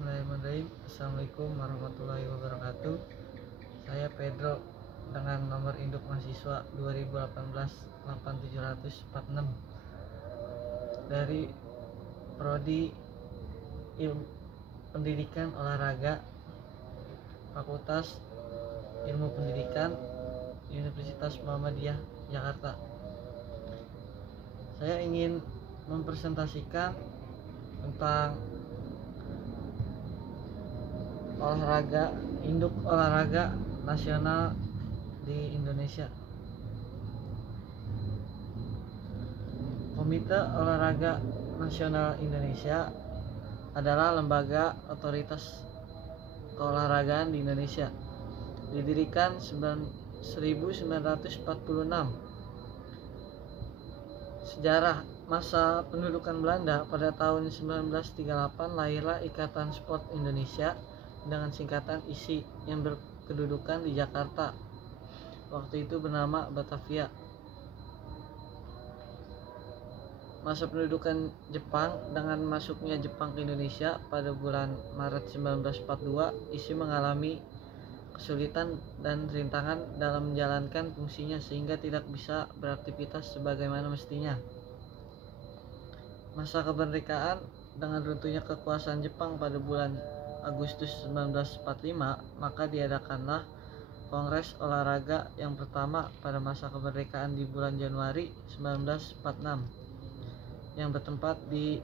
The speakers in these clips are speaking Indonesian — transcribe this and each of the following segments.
Bismillahirrahmanirrahim. Assalamualaikum warahmatullahi wabarakatuh. Saya Pedro dengan nomor induk mahasiswa 2018-87046 dari Prodi Ilmu Pendidikan Olahraga, Fakultas Ilmu Pendidikan, Universitas Muhammadiyah, Jakarta. Saya ingin mempresentasikan tentang induk olahraga nasional di Indonesia. Komite Olahraga Nasional Indonesia adalah lembaga otoritas keolahragaan di Indonesia. Didirikan 1946. Sejarah masa pendudukan Belanda pada tahun 1938 lahirlah Ikatan Sport Indonesia dengan singkatan ISI yang berkedudukan di Jakarta. Waktu itu bernama Batavia. Masa pendudukan Jepang, dengan masuknya Jepang ke Indonesia pada bulan Maret 1942, ISI mengalami kesulitan dan rintangan dalam menjalankan fungsinya sehingga tidak bisa beraktivitas sebagaimana mestinya. Masa kemerdekaan, dengan runtuhnya kekuasaan Jepang pada bulan Agustus 1945, maka diadakanlah Kongres Olahraga yang pertama pada masa kemerdekaan di bulan Januari 1946 yang bertempat di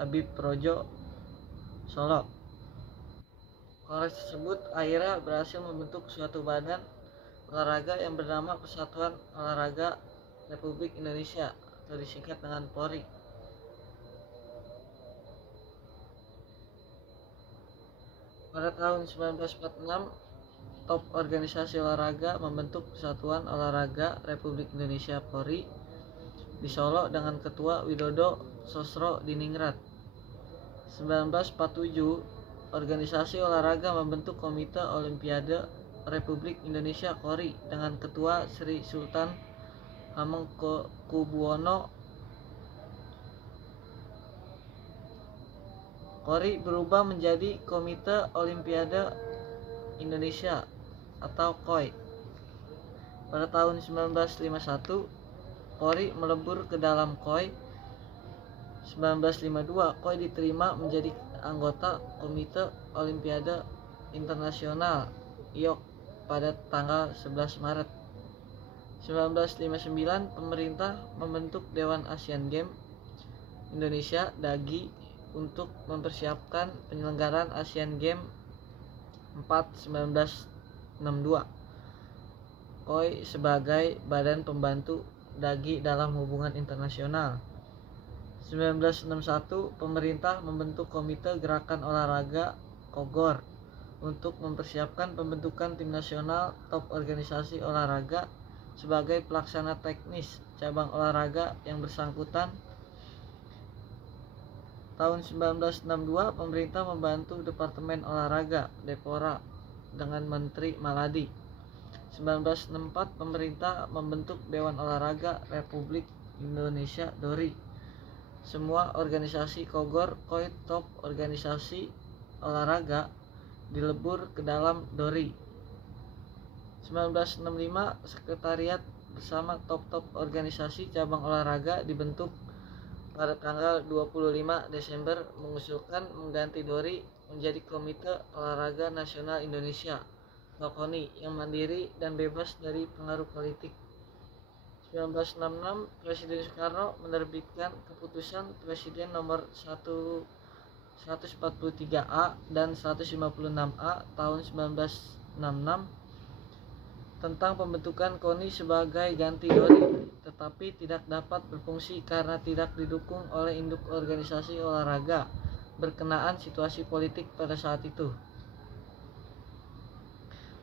Habib Projo, Solo. Kongres tersebut akhirnya berhasil membentuk suatu badan olahraga yang bernama Persatuan Olahraga Republik Indonesia atau disingkat dengan PORI. Pada tahun 1946, top organisasi olahraga membentuk Persatuan Olahraga Republik Indonesia PORI di Solo dengan Ketua Widodo Sosro Diningrat. 1947, organisasi olahraga membentuk Komite Olimpiade Republik Indonesia KORI dengan Ketua Sri Sultan Hamengkubuwono. KORI berubah menjadi Komite Olimpiade Indonesia atau KOI. Pada tahun 1951, KORI melebur ke dalam KOI. 1952, KOI diterima menjadi anggota Komite Olimpiade Internasional IOC pada tanggal 11 Maret. 1959, pemerintah membentuk Dewan Asian Games Indonesia (DAGI) untuk mempersiapkan penyelenggaraan Asian Games 4 1962. KOI sebagai badan pembantu DAGI dalam hubungan internasional. 1961, pemerintah membentuk Komite Gerakan Olahraga KOGOR untuk mempersiapkan pembentukan tim nasional top organisasi olahraga sebagai pelaksana teknis cabang olahraga yang bersangkutan. Tahun 1962, pemerintah membantu Departemen Olahraga Depora dengan Menteri Maladi. 1964, pemerintah membentuk Dewan Olahraga Republik Indonesia (DORI). Semua organisasi KOGOR, KOI top organisasi olahraga dilebur ke dalam DORI. 1965, sekretariat bersama top organisasi cabang olahraga dibentuk pada tanggal 25 Desember mengusulkan mengganti DORI menjadi Komite Olahraga Nasional Indonesia (KONI) yang mandiri dan bebas dari pengaruh politik. 1966, Presiden Soekarno menerbitkan Keputusan Presiden nomor 143A dan 156A tahun 1966 tentang pembentukan KONI sebagai ganti DORI, tetapi tidak dapat berfungsi karena tidak didukung oleh induk organisasi olahraga berkenaan situasi politik pada saat itu.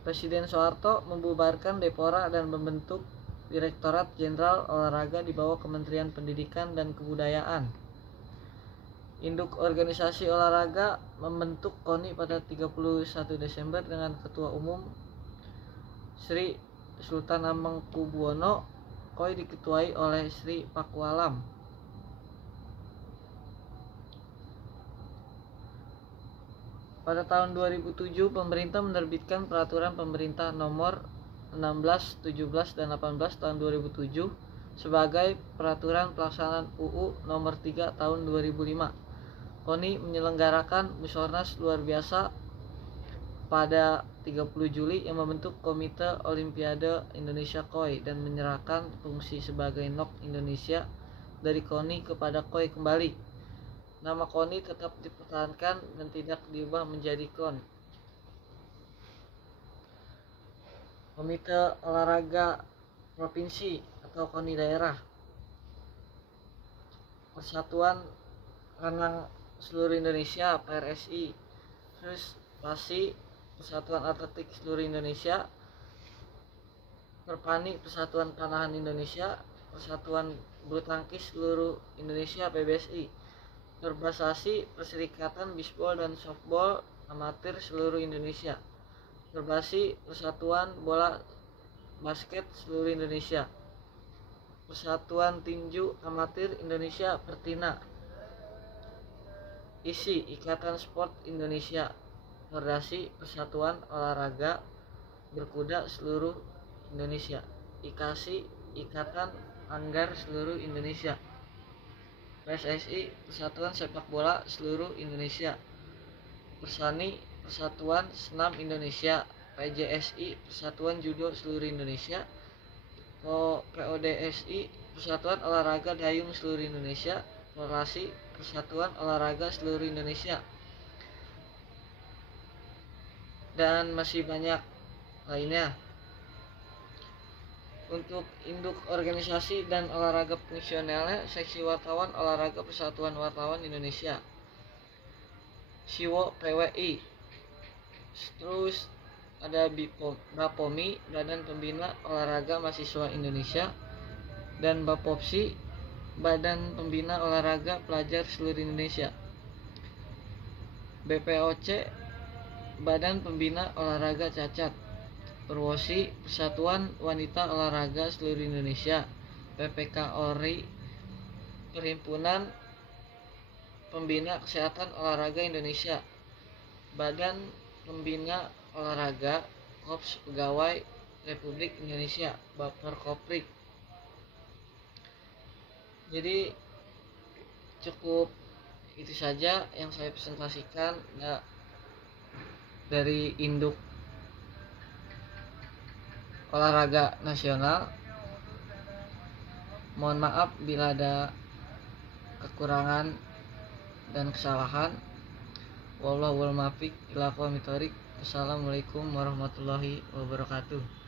Presiden Soeharto membubarkan Depora dan membentuk Direktorat Jenderal Olahraga di bawah Kementerian Pendidikan dan Kebudayaan. Induk organisasi olahraga membentuk KONI pada 31 Desember dengan Ketua Umum Sri Sultan Hamengkubuwono. KOI diketuai oleh Sri Pakualam. Pada tahun 2007, pemerintah menerbitkan Peraturan Pemerintah Nomor 16, 17, dan 18 tahun 2007 sebagai Peraturan Pelaksanaan UU Nomor 3 tahun 2005. KONI menyelenggarakan Musyornas luar biasa pada 30 Juli yang membentuk Komite Olimpiade Indonesia KOI dan menyerahkan fungsi sebagai NOC Indonesia dari KONI kepada KOI kembali. Nama KONI tetap dipertahankan dan tidak diubah menjadi KON. Komite Olahraga Provinsi atau KONI daerah. Persatuan Renang Seluruh Indonesia PRSI. Terus PASI, Persatuan Atletik Seluruh Indonesia. Perpani, Persatuan Panahan Indonesia. Persatuan Bulu Tangkis Seluruh Indonesia PBSI. Perbasasi, Perserikatan Bisbol dan Softball Amatir Seluruh Indonesia. Perbasi, Persatuan Bola Basket Seluruh Indonesia. Persatuan Tinju Amatir Indonesia Pertina. ISI, Ikatan Sport Indonesia. Federasi Persatuan Olahraga Berkuda Seluruh Indonesia. IKASI, Ikatan Anggar Seluruh Indonesia. PSSI, Persatuan Sepak Bola Seluruh Indonesia. Persani, Persatuan Senam Indonesia. PJSI, Persatuan Judo Seluruh Indonesia. PODSI, Persatuan Olahraga Dayung Seluruh Indonesia. Federasi Persatuan Olahraga Seluruh Indonesia. Dan masih banyak lainnya. Untuk induk organisasi dan olahraga fungsionalnya, Seksi Wartawan Olahraga Persatuan Wartawan Indonesia, SIWO PWI. Terus ada BAPOMI, Badan Pembina Olahraga Mahasiswa Indonesia, dan BAPOPSI, Badan Pembina Olahraga Pelajar Seluruh Indonesia. BPOC, Badan Pembina Olahraga Cacat. Perwosi, Persatuan Wanita Olahraga Seluruh Indonesia. PPKORI, Perhimpunan Pembina Kesehatan Olahraga Indonesia. Badan Pembina Olahraga Korps Pegawai Republik Indonesia, Baperkoprik. Jadi cukup itu saja yang saya presentasikan dari induk olahraga nasional. Mohon maaf bila ada kekurangan dan kesalahan. Wallahul muwaffiq ila aqwamit thoriq. Assalamualaikum warahmatullahi wabarakatuh.